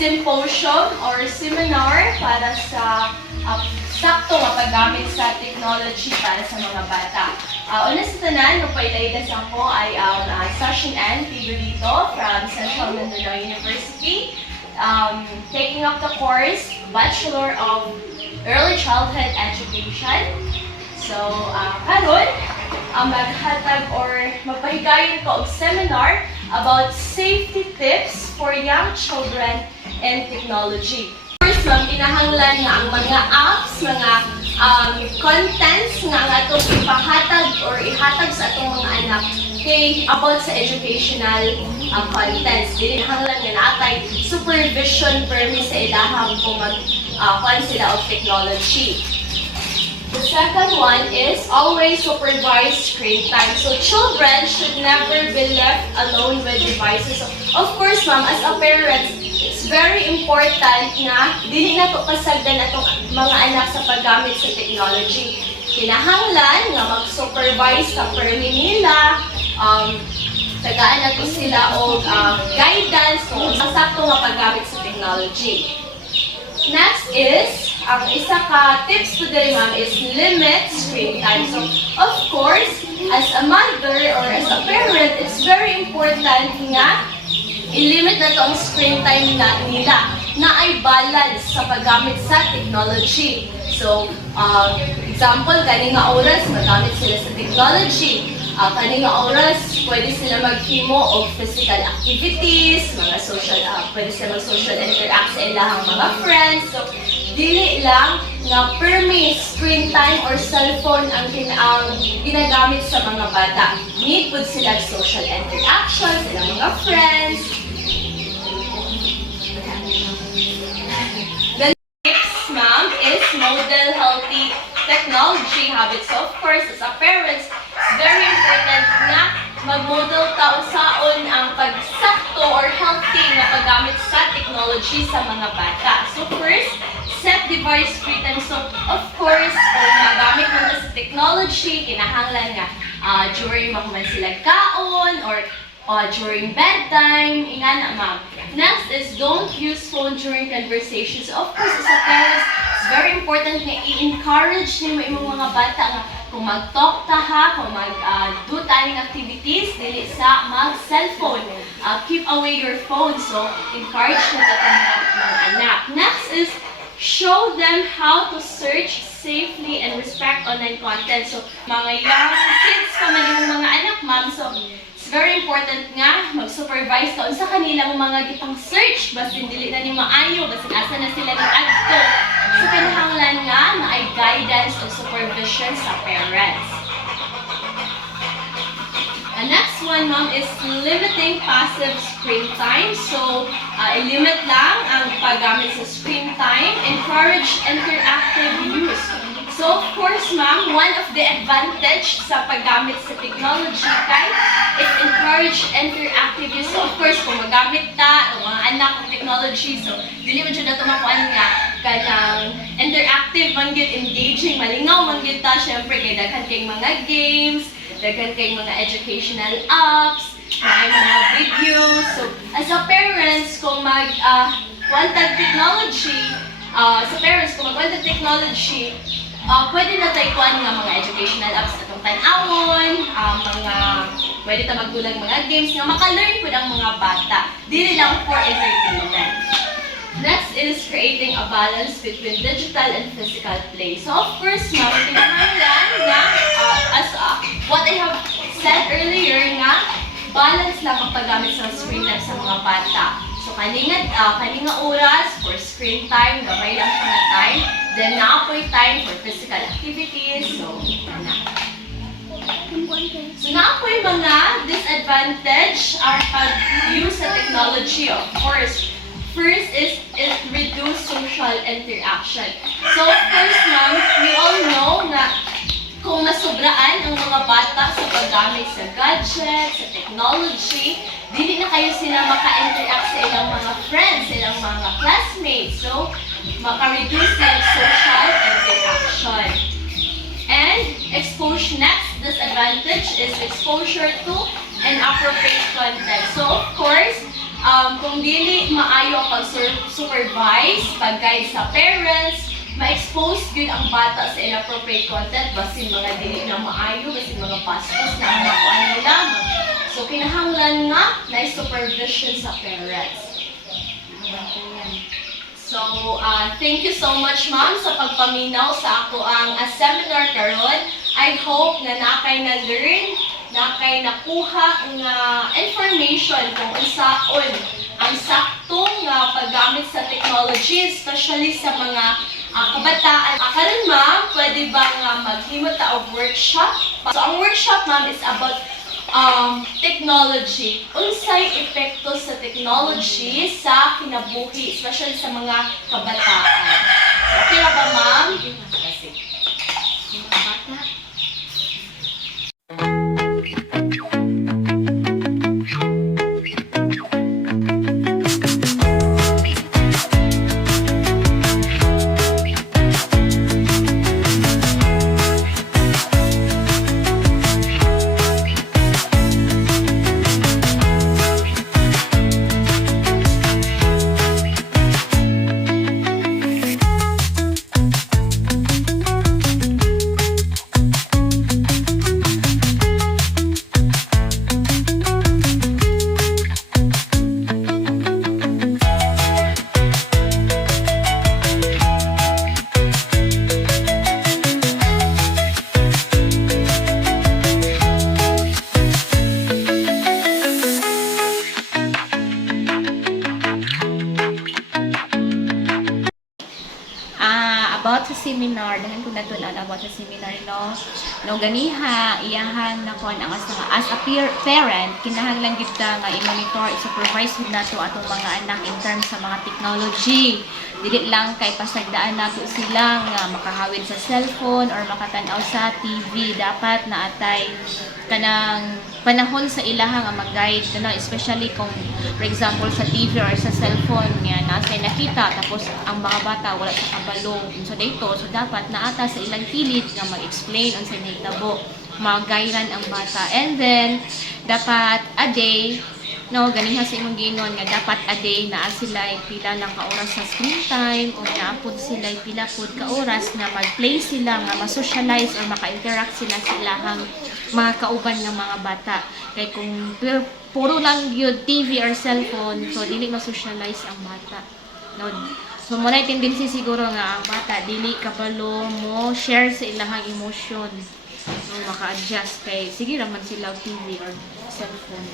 symposium or seminar para sa sakto nga paggamit sa technology para sa mga bata. Una sa tanan, magpailaydas ako ay Session N. Figurito from Central Mindanao University, taking up the course Bachelor of Early Childhood Education. So, karon maghatag or magpahigayon ko og seminar about safety tips for young children and technology. First, kinahanglan nga ang mga apps, mga contents nga ang atong ipahatag or ihatag sa atong mga anak kay about sa educational contents. Dili hanglan nga natay supervision permis sa ilahang kung mag sila of technology. The second one is always supervise screen time. So children should never be left alone with devices. Of course, ma'am, as a parent, it's very important na dili na to pasagdan atong mga anak sa paggamit sa technology. Kinahanglan nga mag-supervise sa permi nila, tagaan nato sila og guidance kung sakto nga paggamit sa technology. Next is, ang isa ka tips to them, ma'am, is limit screen time. So, of course, as a mother or as a parent, it's very important nga i-limit na to ang screen time nila na ay balance sa paggamit sa technology. So, example, kaning nga oras, magamit sila sa technology. Kaning nga oras, pwede sila maghimo og physical activities, mga social, pwede sila mag-social interact sa ilahang mga friends. So, dili lang nga permi screen time or cellphone ang ginagamit sa mga bata. Need po sila social interaction sa ilang mga friends. The next, ma'am, is model healthy technology habits. So, of course, as a parents, it's very important na mag-model ta usaon ang pagsakto or healthy na paggamit sa technology sa mga bata. So, first, set device free time. So, of course, kung magamit mo na sa technology, kinahanglan nga during makuman sila kaon or during bedtime, ingana, ma'am. Next is don't use phone during conversations. So, of course, as a parents, it's very important na i-encourage nimo imong mga bata nga kung mag-talk ta ha, kung mag-do tayong activities, dili sa mag-cellphone. Keep away your phone. So, encourage na mga anak. Next is show them how to search safely and respect online content. So, mga young kids pa man yung mga anak, ma'am. So, it's very important nga mag-supervise ka sa kanilang mga gitang search. Basin dili na ni maayo, basin asa na sila ng adto. So, kinahanglan nga na ay guidance o supervision sa parents. The next one, ma'am, is limiting passive screen time. So, i-limit lang ang paggamit sa screen time. Encourage interactive use. So, of course, ma'am, one of the advantage sa paggamit sa technology kay it encourage interactive use. So, of course, kung magamit ta ng mga anak ng technology, so, dili man siya na tumakuan nga kanang interactive man gyud, engaging, malingaw man gyud ta, syempre kay daghan kay mga games, daghan kay mga educational apps, mga videos. So, as a parents, kung mag-wantag technology, pwede na tayo kuhan nga mga educational apps na itong tanawon, pwede ta magdulag mga games nga maka-learn po ng mga bata. Dili lang for entertainment. Next is creating a balance between digital and physical play. So, of course, ma'am, kinahanglan na, what I have said earlier nga, balance lang ang paggamit sa screen time sa mga bata. So, kaninga oras for screen time, gamay lang siya na time. Then, naapoy time for physical activities. So, naapoy mga disadvantage ang pag-use sa technology, of course. First is reduce social interaction. So, of course, ma'am, we all know na kung nasobraan ang mga bata sa paggamit sa gadgets, sa technology, dili na kayo sila maka-interact sa ilang mga friends, sa ilang mga classmates. So, maka-reduce ng social interaction. And next disadvantage is exposure to inappropriate content. So, of course, kung dili maayo ang pag-supervise, pag-guide sa parents, ma-expose yun ang bata sa inappropriate content, basin mga dili na maayo, basin mga pastos na ang nakuan nila. So, kinahanglan nga na supervision sa parents. So, thank you so much, ma'am, sa pagpaminaw sa ako ang seminar karon. I hope na nakay na-learn, nakay nakuha nga information kung unsaon ang saktong paggamit sa technology, especially sa mga kabataan. Karon, ma'am, pwede ba nga maghimo ta og workshop? So, ang workshop, ma'am, is about technology. Unsay epekto sa technology sa kinabuhi, especially sa mga kabataan. So, okay na ba, ma'am? Kasi. Mga bata. About sa seminar, dahil ko natunan about sa seminar, no ganiha, iyahan na kon ang as a parent, kinahanglan gyud ta nga i-monitor, i-supervise gud nato atong mga anak in terms sa mga technology. Dili lang kay pasagdaan nato sila nga makahawid sa cellphone or makatan-aw sa TV. Dapat na atay kanang panahon sa ilaha nga mag-guide, especially kung for example sa TV or sa cellphone nga nasa nakita tapos ang mga bata wala sa kabalo so dito, so dapat naata sa ilang pilit nga mag-explain ang sa nahitabo, mag-gairan ang bata, and then dapat a day, ganiha sa imong giingon nga dapat a day naa sila pila lang ka oras sa screen time o naapod sila pila pud ka oras na mag-play sila nga ma-socialize or maka-interact sila sa ilahang mga kauban nga mga bata. Kay kung puro lang yun TV or cellphone, so dili ma-socialize ang bata. So mo na tendency siguro nga ang bata dili kabalo mo share sa ilahang emotion. So maka-adjust kay sige raman sila TV or cellphone.